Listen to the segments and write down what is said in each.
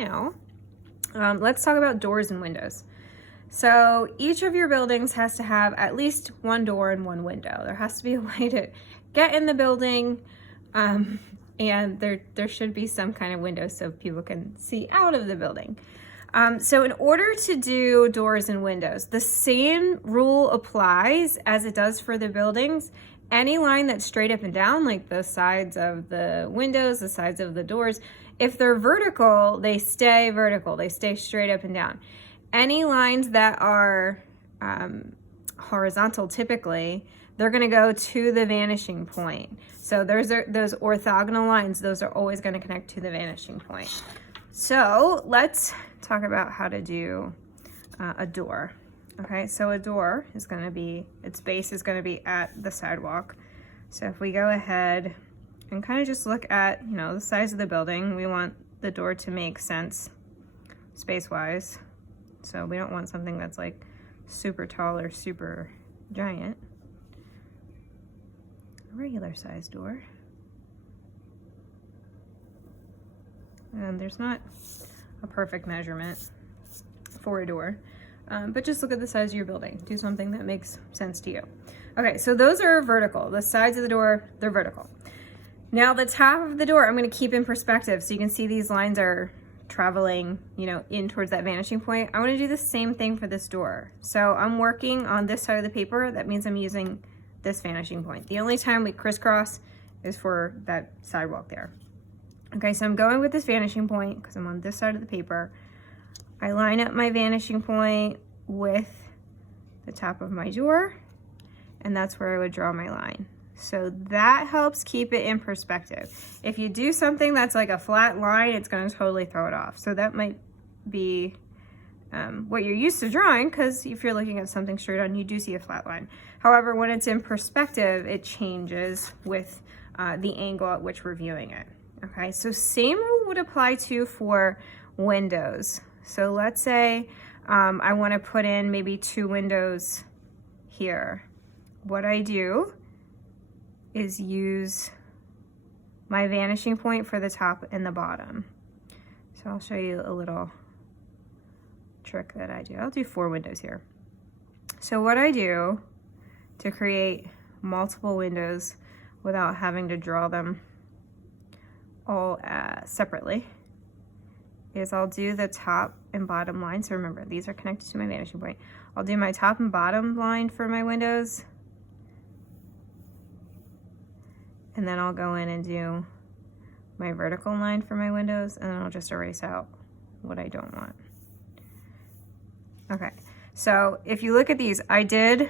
now, let's talk about doors and windows. So each of your buildings has to have at least one door and one window. There has to be a way to get in the building, and there should be some kind of window so people can see out of the building. So in order to do doors and windows, the same rule applies as it does for the buildings. Any line that's straight up and down, like the sides of the windows, the sides of the doors, if they're vertical, they stay vertical. They stay straight up and down. Any lines that are horizontal, typically, they're going to go to the vanishing point. So those orthogonal lines, those are always going to connect to the vanishing point. So let's talk about how to do a door. Okay, so a door is going to be, its base is going to be at the sidewalk. So if we go ahead and kind of just look at, the size of the building, we want the door to make sense space-wise. So we don't want something that's like super tall or super giant. A regular size door. And there's not a perfect measurement for a door, but just look at the size of your building. Do something that makes sense to you. Okay, so those are vertical. The sides of the door, they're vertical. Now the top of the door, I'm going to keep in perspective so you can see these lines are traveling, in towards that vanishing point. I want to do the same thing for this door. So I'm working on this side of the paper. That means I'm using this vanishing point. The only time we crisscross is for that sidewalk there. Okay, so I'm going with this vanishing point because I'm on this side of the paper. I line up my vanishing point with the top of my door, and that's where I would draw my line. So that helps keep it in perspective. If you do something that's like a flat line, it's going to totally throw it off. So that might be what you're used to drawing, because if you're looking at something straight on, you do see a flat line. However, when it's in perspective, it changes with the angle at which we're viewing it. Okay, so same rule would apply to for windows. So let's say I want to put in maybe 2 windows here. What I do is use my vanishing point for the top and the bottom. So I'll show you a little trick that I do. I'll do 4 windows here. So what I do to create multiple windows without having to draw them all separately is I'll do the top and bottom line. So remember, these are connected to my vanishing point. I'll do my top and bottom line for my windows, and then I'll go in and do my vertical line for my windows, and then I'll just erase out what I don't want. Okay, so if you look at these, I did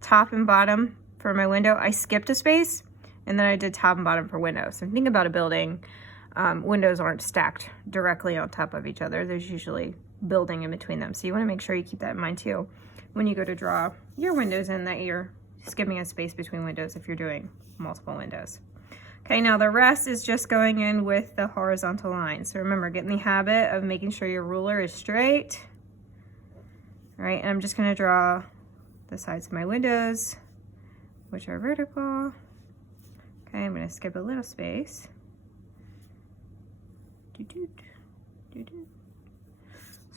top and bottom for my window. I skipped a space, and then I did top and bottom for windows. So think about a building. Windows aren't stacked directly on top of each other. There's usually building in between them. So you want to make sure you keep that in mind too when you go to draw your windows, and that you're skipping a space between windows if you're doing multiple windows. Okay, now the rest is just going in with the horizontal line. So remember, get in the habit of making sure your ruler is straight. All right, and I'm just going to draw the sides of my windows, which are vertical. Okay, I'm going to skip a little space.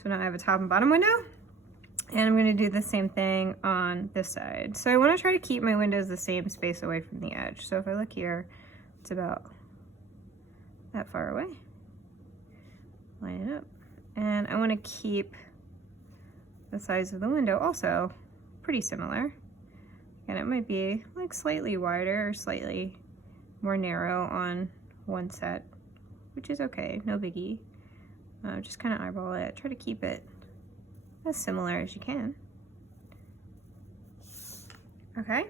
So now I have a top and bottom window, and I'm going to do the same thing on this side. So I want to try to keep my windows the same space away from the edge. So if I look here, it's about that far away. Line it up. And I want to keep the size of the window also pretty similar. And it might be like slightly wider or slightly more narrow on one set, which is okay, no biggie. Just kind of eyeball it. Try to keep it as similar as you can. Okay,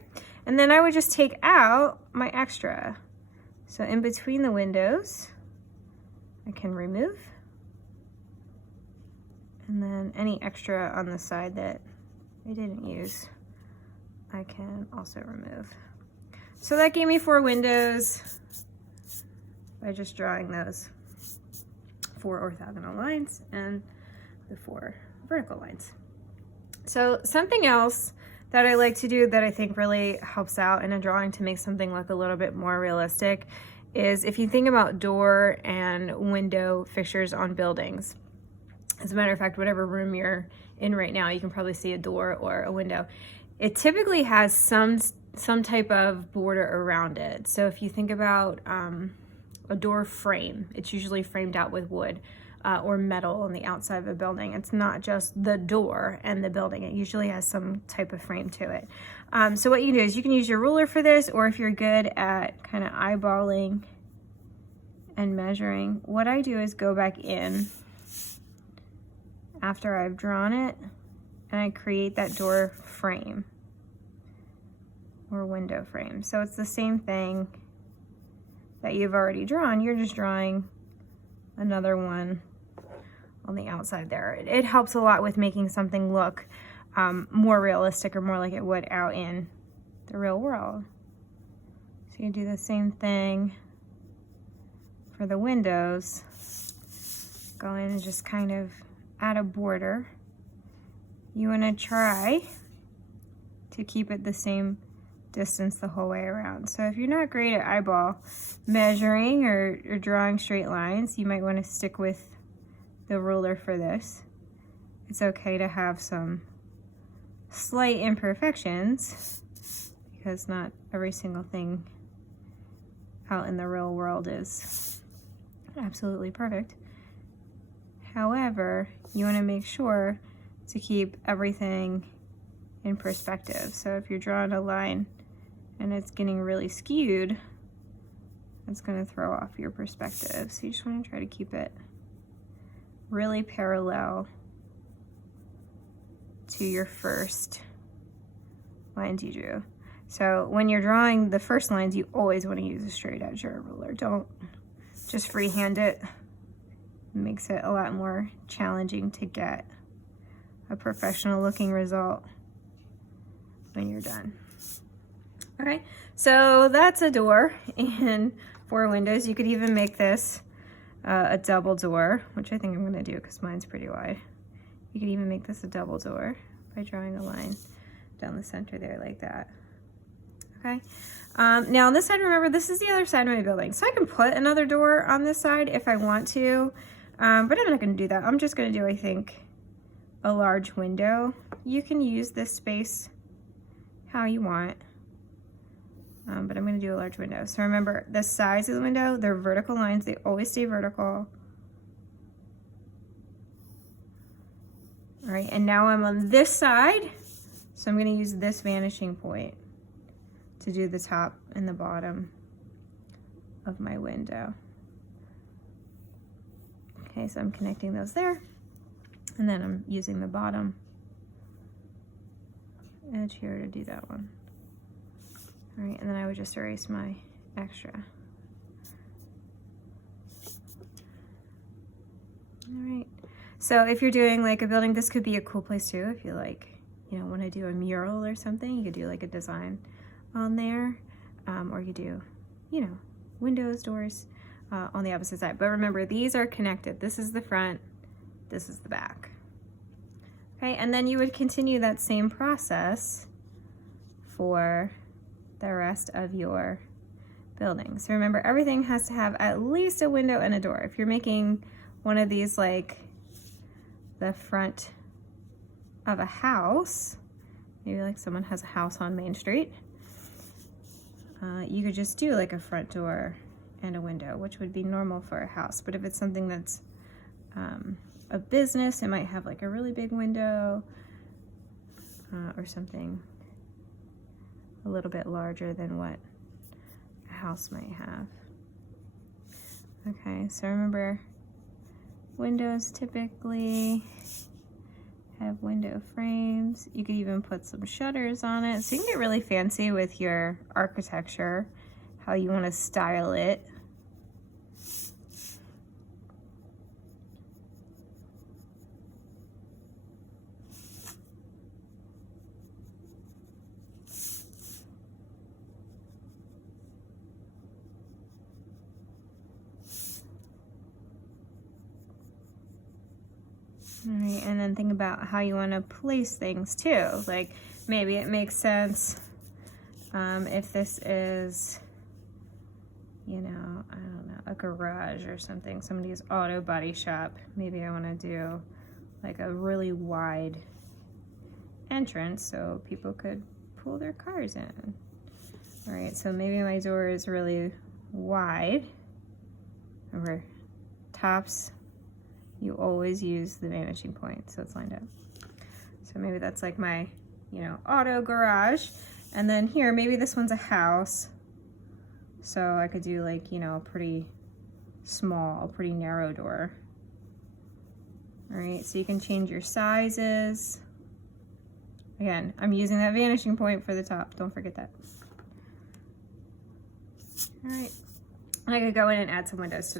and then I would just take out my extra. So in between the windows, I can remove. And then any extra on the side that I didn't use, I can also remove. So that gave me 4 windows by just drawing those 4 orthogonal lines and the 4 vertical lines. So something else that I like to do that I think really helps out in a drawing to make something look a little bit more realistic is if you think about door and window fixtures on buildings. As a matter of fact, whatever room you're in right now, you can probably see a door or a window. It typically has some type of border around it. So if you think about a door frame, it's usually framed out with wood or metal on the outside of a building. It's not just the door and the building. It usually has some type of frame to it. So what you can do is you can use your ruler for this, or if you're good at kind of eyeballing and measuring, what I do is go back in after I've drawn it and I create that door frame or window frame. So it's the same thing that you've already drawn. You're just drawing another one on the outside there. It helps a lot with making something look more realistic or more like it would out in the real world. So you do the same thing for the windows. Go in and just kind of add a border. You want to try to keep it the same distance the whole way around. So if you're not great at eyeball measuring or drawing straight lines, you might want to stick with the ruler for this. It's okay to have some slight imperfections because not every single thing out in the real world is absolutely perfect. However, you want to make sure to keep everything in perspective. So if you're drawing a line and it's getting really skewed, it's going to throw off your perspective. So you just want to try to keep it really parallel to your first lines you drew. So when you're drawing the first lines, you always want to use a straight edge or a ruler. Don't just freehand it. It makes it a lot more challenging to get a professional looking result when you're done. Okay, so that's a door and 4 windows. You could even make this a double door, which I think I'm going to do because mine's pretty wide. You could even make this a double door by drawing a line down the center there like that. Okay, now on this side, remember this is the other side of my building, so I can put another door on this side if I want to, but I'm not going to do that. I'm just going to do, I think, a large window. You can use this space how you want, but I'm going to do a large window. So remember, the sides of the window, they're vertical lines. They always stay vertical. All right, and now I'm on this side, so I'm going to use this vanishing point to do the top and the bottom of my window. Okay, so I'm connecting those there, and then I'm using the bottom edge here to do that one. All right, and then I would just erase my extra. All right, so if you're doing like a building, this could be a cool place too. If you like, you know, want to do a mural or something, you could do like a design on there, or you do, you know, windows, doors on the opposite side. But remember, these are connected. This is the front, this is the back. Okay, and then you would continue that same process for the rest of your building. So remember, everything has to have at least a window and a door. If you're making one of these like the front of a house, maybe like someone has a house on Main Street, you could just do like a front door and a window, which would be normal for a house. But if it's something that's a business, it might have like a really big window or something a little bit larger than what a house might have. Okay, so remember, windows typically have window frames. You could even put some shutters on it. So you can get really fancy with your architecture, how you want to style it. All right, and then think about how you want to place things too. Like maybe it makes sense if this is you know, I don't know, a garage or something, somebody's auto body shop. Maybe I want to do like a really wide entrance so people could pull their cars in. All right, so maybe my door is really wide. Remember, tops, you always use the vanishing point, so it's lined up. So maybe that's like my, you know, auto garage. And then here, maybe this one's a house. So I could do like, you know, a pretty small, pretty narrow door. All right, so you can change your sizes. Again, I'm using that vanishing point for the top. Don't forget that. All right, and I could go in and add some windows to that.